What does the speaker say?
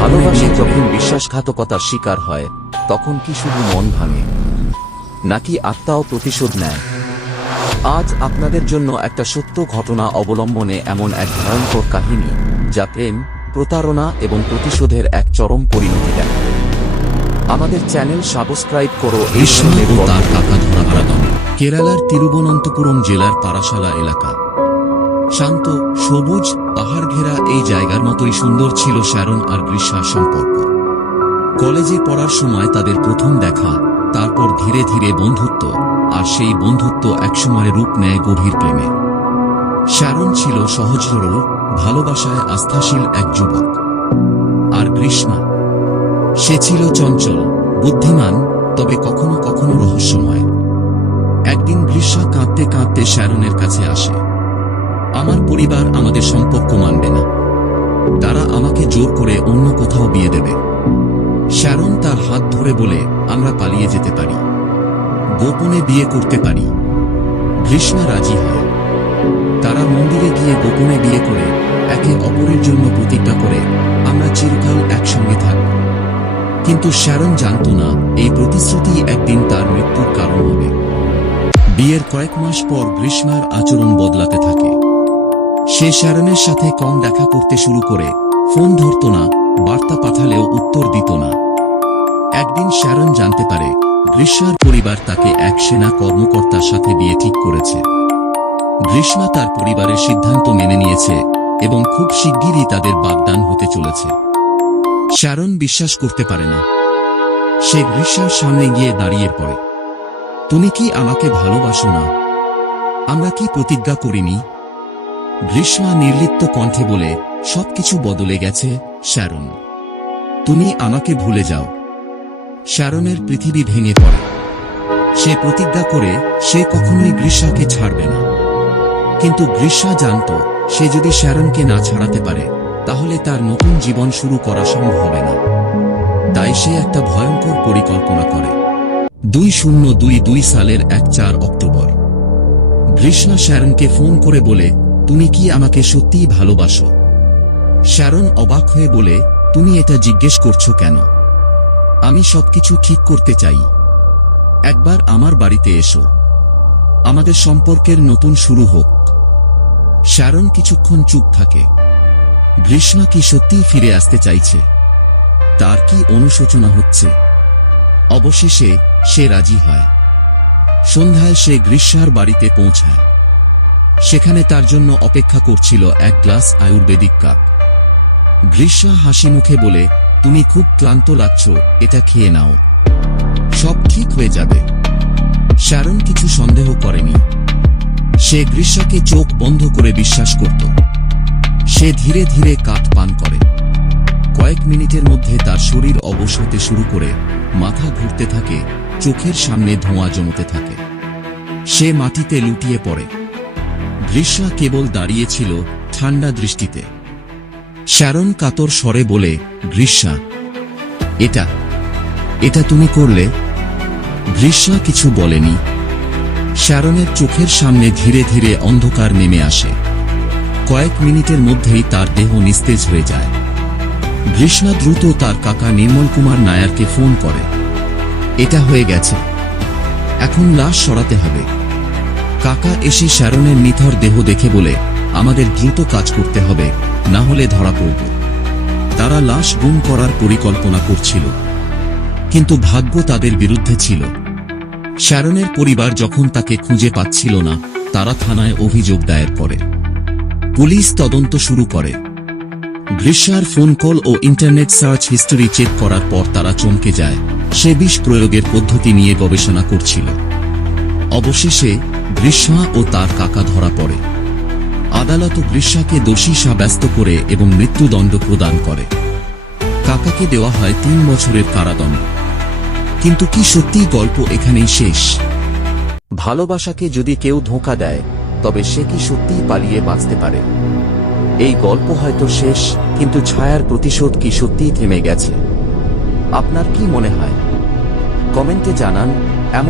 ভালোবাসা যখন বিশ্বাসঘাতকতার শিকার হয় তখন কি শুধু মন ভাঙে নাকি আত্মাও প্রতিশোধ নেয়? আজ আপনাদের জন্য একটা সত্য ঘটনা অবলম্বনে এমন এক ভয়ঙ্কর কাহিনী যা প্রেম, প্রতারণা এবং প্রতিশোধের এক চরম পরিণতি দেখায়। আমাদের চ্যানেল সাবস্ক্রাইব করো। এই কৃষ্ণা ও তার কাকা ধরা কারাদণ্ড। কেরালার তিরুবনন্তপুরম জেলার পারাশালা এলাকা। শান্ত, সবুজ, পাহাড় ঘেরা এই জায়গার মতোই সুন্দর ছিল শ্যারন আর গ্রীষ্মার সম্পর্ক। কলেজে পড়ার সময় তাদের প্রথম দেখা, তারপর ধীরে ধীরে বন্ধুত্ব, আর সেই বন্ধুত্ব একসময় রূপ নেয় গভীর প্রেমে। শ্যারন ছিল সহজ সরল, ভালোবাসায় আস্থাশীল এক যুবক। আর গ্রীষ্মা, সে ছিল চঞ্চল, বুদ্ধিমান, তবে কখনো কখনো রহস্যময়। একদিন গ্রীষ্মা কাঁদতে কাঁদতে শ্যারনের কাছে আসে। আমার পরিবার আমাদের সম্পর্ক মানবে না, তারা আমাকে জোর করে অন্য কোথাও বিয়ে দেবে। শ্যারন তার হাত ধরে বলে, আমরা পালিয়ে যেতে পারি, গোপনে বিয়ে করতে পারি। গ্রীষ্মা রাজি হয়। তারা মন্দিরে গিয়ে গোপনে বিয়ে করে একে অপরের জন্য প্রতিজ্ঞা করে আমরা চিরকাল একসঙ্গে থাকব। কিন্তু শ্যারন জানত না এই প্রতিশ্রুতি একদিন তার মৃত্যুর কারণ হবে। বিয়ের কয়েক মাস পর গ্রীষ্মার আচরণ বদলাতে থাকে। সে শ্যারনের সাথে কম দেখা করতে শুরু করে, ফোন ধরত না, বার্তা পাঠালেও উত্তর দিত না। একদিন শ্যারন জানতে পারে গ্রীষ্মার পরিবার তাকে এক সেনা কর্মকর্তার সাথে বিয়ে ঠিক করেছে। গ্রীষ্মা তার পরিবারের সিদ্ধান্ত মেনে নিয়েছে এবং খুব শিগগিরই তাদের বাগদান হতে চলেছে। শ্যারন বিশ্বাস করতে পারে না। সে গ্রীষ্মার সামনে গিয়ে দাঁড়িয়ে পড়ে। তুমি কি আমাকে ভালোবাসো না? আমরা কি প্রতিজ্ঞা করিনি? গ্রীষ্মা নির্লিপ্ত কণ্ঠে বলে, সবকিছু বদলে গেছে শ্যারন, তুমি আমাকে ভুলে যাও। শ্যারনের পৃথিবী ভেঙে পড়ে। সে প্রতিজ্ঞা করে সে কখনোই গ্রীষ্মাকে ছাড়বে না। কিন্তু গ্রীষ্মা জানত সে যদি শ্যারনকে না ছাড়াতে পারে তাহলে তার নতুন জীবন শুরু করা সম্ভব হবে না। তাই সে একটা ভয়ঙ্কর পরিকল্পনা করে। 2022 সালের 4 অক্টোবর গ্রীষ্মা শ্যারনকে ফোন করে বলে, তুমি কি আমাকে সত্যিই ভালোবাসো? শ্যারন অবাক হয়ে বলে, তুমি এটা জিজ্ঞেস করছো কেন? আমি সবকিছু ঠিক করতে চাই। একবার আমার বাড়িতে এসো, আমাদের সম্পর্কের নতুন শুরু হোক। শ্যারন কিছুক্ষণ চুপ থাকে। গ্রীষ্মা কি সত্যিই ফিরে আসতে চাইছে? তার কি অনুশোচনা হচ্ছে? অবশেষে সে রাজি হয়। সন্ধ্যায় সে গ্রীষ্মার বাড়িতে পৌঁছায়। সেখানে তার জন্য অপেক্ষা করছিল এক গ্লাস আয়ুর্বেদিক কাপ। গ্রীষ্মা হাসি মুখে বলে, তুমি খুব ক্লান্ত লাগছ, এটা খেয়ে নাও, সব ঠিক হয়ে যাবে। শ্যারন কিছু সন্দেহ করেনি। সে গ্রীষ্মাকে চোখ বন্ধ করে বিশ্বাস করত। সে ধীরে ধীরে কাঠ পান করে। কয়েক মিনিটের মধ্যে তার শরীর অবশ হতে শুরু করে, মাথা ঘুরতে থাকে, চোখের সামনে ধোঁয়া জমতে থাকে। সে মাটিতে লুটিয়ে পড়ে। গ্রীষ্মা কেবল দাঁড়িয়েছিল ঠান্ডা দৃষ্টিতে। শ্যারন কাতর স্বরে বলে, গ্রীষ্মা, এটা তুমি করলে? গ্রীষ্মা কিছু বলেনি। শ্যারনের চোখের সামনে ধীরে ধীরে অন্ধকার নেমে আসে। কয়েক মিনিটের মধ্যেই তার দেহ নিস্তেজ হয়ে যায়। গ্রীষ্মা দ্রুত তার কাকা নির্মল কুমার নায়ারকে ফোন করে। এটা হয়ে গেছে, এখন লাশ সরাতে হবে। কাকা এসে শ্যারনের নিথর দেহ দেখে বলে, আমাদের দ্রুত কাজ করতে হবে, না হলে ধরা পড়ব। তারা লাশ গুম করার পরিকল্পনা করছিল, কিন্তু ভাগ্য তাদের বিরুদ্ধে ছিল। শ্যারনের পরিবার যখন তাকে খুঁজে পাচ্ছিল না, তারা থানায় অভিযোগ দায়ের করে। পুলিশ তদন্ত শুরু করে। গ্রীষ্মার ফোন কল ও ইন্টারনেট সার্চ হিস্টোরি চেক করার পর তারা চমকে যায়। সে বিষ প্রয়োগের পদ্ধতি নিয়ে গবেষণা করছিল। অবশেষে গ্রীষ্মা ও তার কাকা ধরা পড়ে। আদালত গ্রীষ্মাকে দোষী সাব্যস্ত করে এবং মৃত্যুদণ্ড প্রদান করে। কাকাকে দেওয়া হয় 3 বছরের কারাদণ্ড। কিন্তু কি সত্যি গল্প এখানেই শেষ? ভালোবাসাকে যদি কেউ ধোঁকা দেয় তবে সে কি সত্যিই পালিয়ে বাঁচতে পারে? এই গল্প হয়তো শেষ, কিন্তু ছায়ার প্রতিশোধ কি সত্যিই থেমে গেছে? আপনার কি মনে হয়? কমেন্টে জানান।